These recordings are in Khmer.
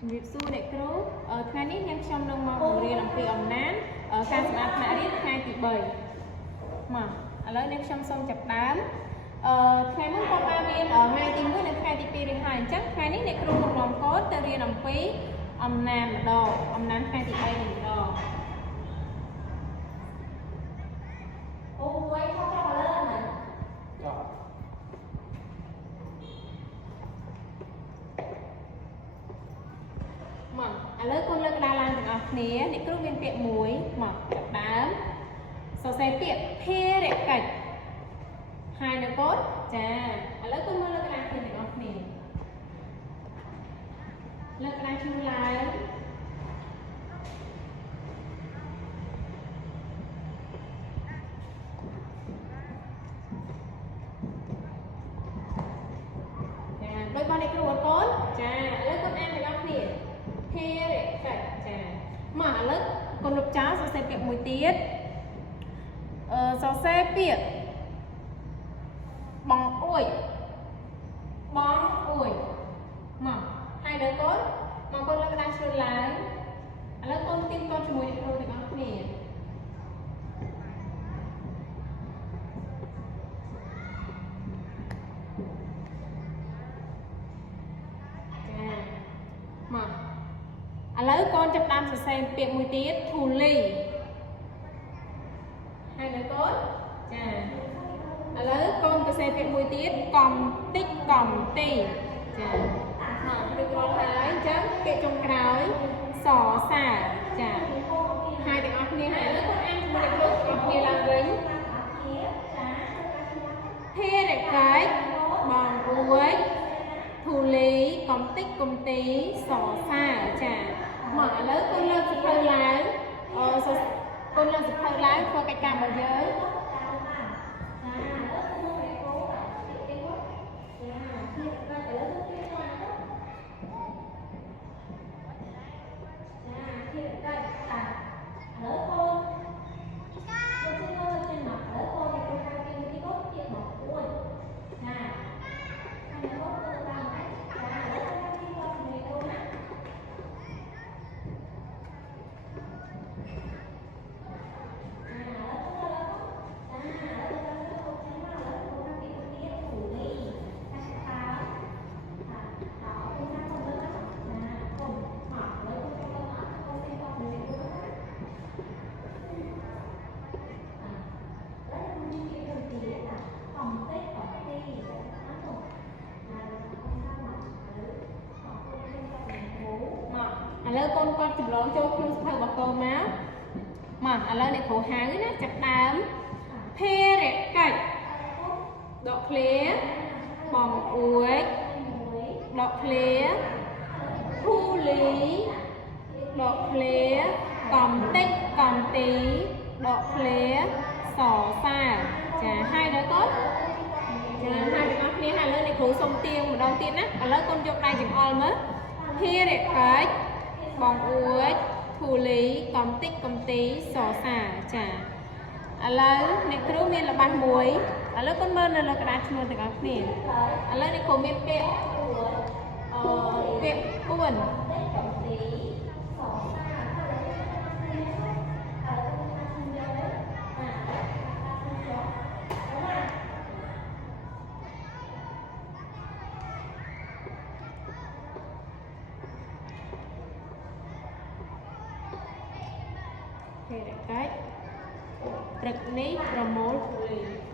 ជំរាបសួរអ្នកគ្រូថ្ងៃនេះយើងខ្ញុំនឹងមកបង្រៀនអំពីអំណាចការសម្អាតថ្នាក់រៀនថ្ងៃទី3មកឥឡូវអ្នកខ្ញុំសូមចាប់ផ្ដើមថ្ងៃនេះគាត់បានរៀនថ្ងៃទី1និងថ្ងៃទី2រៀនហើយអញ្ចឹងថ្ងៃនេះអ្នកគ្រូនឹងនាំកូនទៅរៀនអំពីអំណាចម្ដងអំណាចថ្ងៃទី3ម្ដងអូយខុសចូលលើណាចាមកឥឡូវកូនលើកក្តារឡើងទាំងអស់គ្នាអ្នកគ្រូមានពាក្យមួយមកចាប់ដើមសរសេរពាក្យភារកិច្ចហើយនៅកូនចាឥឡូវកូនមើលលើក្តារគ្នាទាំងអស់គ្នាលើកក្តារឈ្មោះឡើងដោយបងអ្នកគ្រូអត់កូនចាឥឡូវកូនអានទាំងអស់គ្នាភារកិច្ចចាមកឥឡូវកូនលុបចោលសរសេរពាក្យមួយទៀតសរសេរពាក្យបងអួយបងអួយមកហើយដល់កូនមកកូនលើកក្តារឈ្មោះឡើងឥឡូវកូនទៀងទាត់ជាមួយអ្នកគ្រូទាំងអស់គ្នាមកឥឡូវកូនចាប់តាមសរសេរពាក្យមួយទៀតធូលីហើយនៅកូនចាឥឡូវកូនសរសេរពាក្យមួយទៀតកំតិចកំទីចាមកដូចរាល់ហើយអញ្ចឹងពាក្យចុងក្រោយសសាចាហើយទាំងអស់គ្នាហើយឥឡូវកូនអានជាមួយអ្នកគ្រូទាំងអស់គ្នាឡើងវិញភារកិច្ចបងអួយធូលីកំតិចកំទីសសាចាមកឥឡូវកូនលើកសភៅឡើងកូនលើកសភៅឡើងធ្វើកិច្ចការរបស់យើងឥឡូវកូនគាត់ចម្លងចូលក្នុងសភៅរបស់កូនមកឥឡូវអ្នកគ្រូហៅណាចាប់ដើមភារកិច្ចដកឃ្លាបងអួយដកឃ្លាធូលីដកឃ្លាកំតិចកំទីដកឃ្លាសសាចាហើយដល់កូនចាហើយទាំងអស់គ្នាហើយឥឡូវអ្នកគ្រូសុំទៀងម្ដងទៀតណាឥឡូវកូនយកដៃចង្អុលមើលភារកិច្ចបងអួយធូលីកំតិចកំទីសសាចាឥឡូវអ្នកគ្រូមានល្បះមួយឥឡូវកូនមើលនៅលើក្តារឈ្មោះទាំងអស់គ្នាឥឡូវអ្នកគ្រូមានពាក្យពាក្យ4ភារកិច្ចព្រឹកនេះប្រមូលធូលី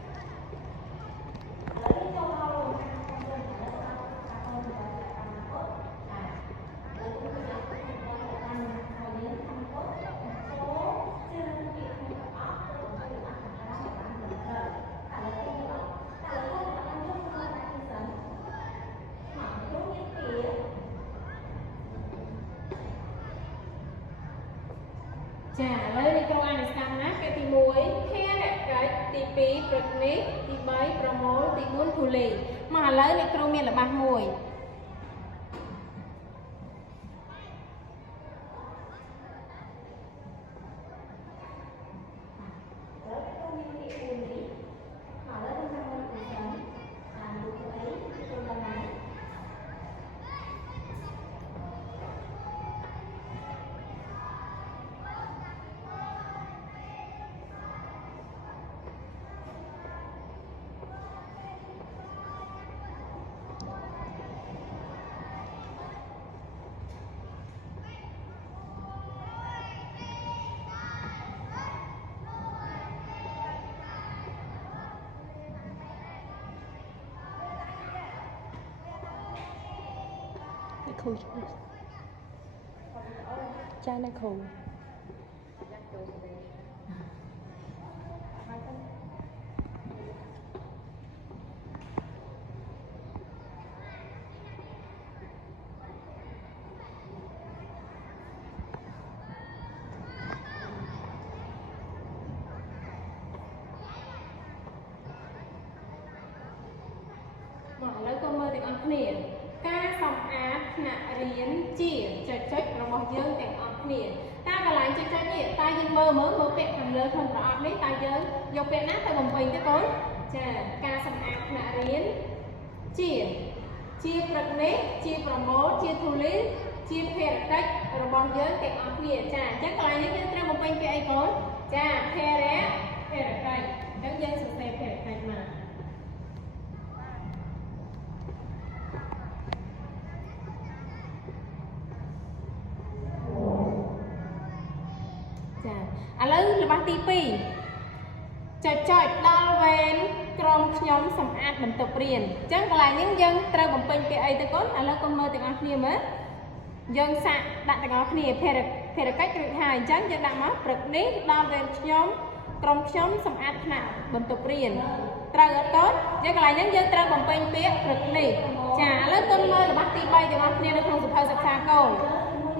ចាឥឡូវនេះគ្រូអានឲ្យស្ដាប់ណាពាក្យទី1ភារកិច្ចទី2ព្រឹកនេះទី3ប្រមូលទី4ធូលីមកឥឡូវនេះគ្រូមានល្បះមួយ khô cha này khô lấy con mơ tiếng Anh nè ca song áp nạ riêng chỉ cho trách nó bỏ dương tiếng Anh nè ta cả lại cho trách nè ta dương mơ mơ bẹt thằng lớn không rõ lấy ta dương dọc bẹt nát ta bồng bình cho con chà ca song áp nạ riêng chỉ chia bật nét chia promote chia thu lý chia phê cách rồi bỏ dương tiếng Anh nè chà chắc lại những cái ta bồng bình cái ai con chà phê rẽ phê cách các dân sẽ xem phê cách màឥឡូវរបស់ទី2ចុចដល់វេនក្រុមខ្ញុំសម្អាតបន្ទប់រៀនអញ្ចឹងកន្លែងនេះយើងត្រូវបំពេញពាក្យអីទៅកូនឥឡូវកូនមើលទាំងអស់គ្នាមើលយើងសាកដាក់ទាំងអស់គ្នាភារកិច្ចរួចហើយអញ្ចឹងយើងដាក់មកព្រឹកនេះដល់វេនខ្ញុំក្រុមខ្ញុំសម្អាតថ្នាក់បន្ទប់រៀនត្រូវអត់កូនយើងកន្លែងនេះយើងត្រូវបំពេញពាក្យព្រឹកនេះចាឥឡូវកូនមើលរបស់ទី3ទាំងអស់គ្នានៅក្នុងសៀវភៅសិក្សាកូន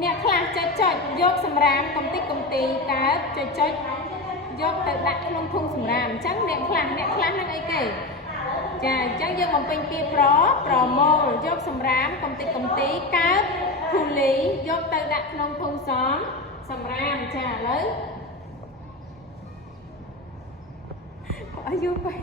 អ្នកខ្លះចុចយកសម្រាមកំតិចកំទីកើតចុចយកទៅដាក់ក្នុងធុងសម្រាមអញ្ចឹងអ្នកខ្លះនឹងអីគេចាអញ្ចឹងយើងបំពេញពាក្យប្រមូលយកសម្រាមកំតិចកំទីកើតធូលីយកទៅដាក់ក្នុងធុងសម្រាមចាឥឡូវអាយុទៅ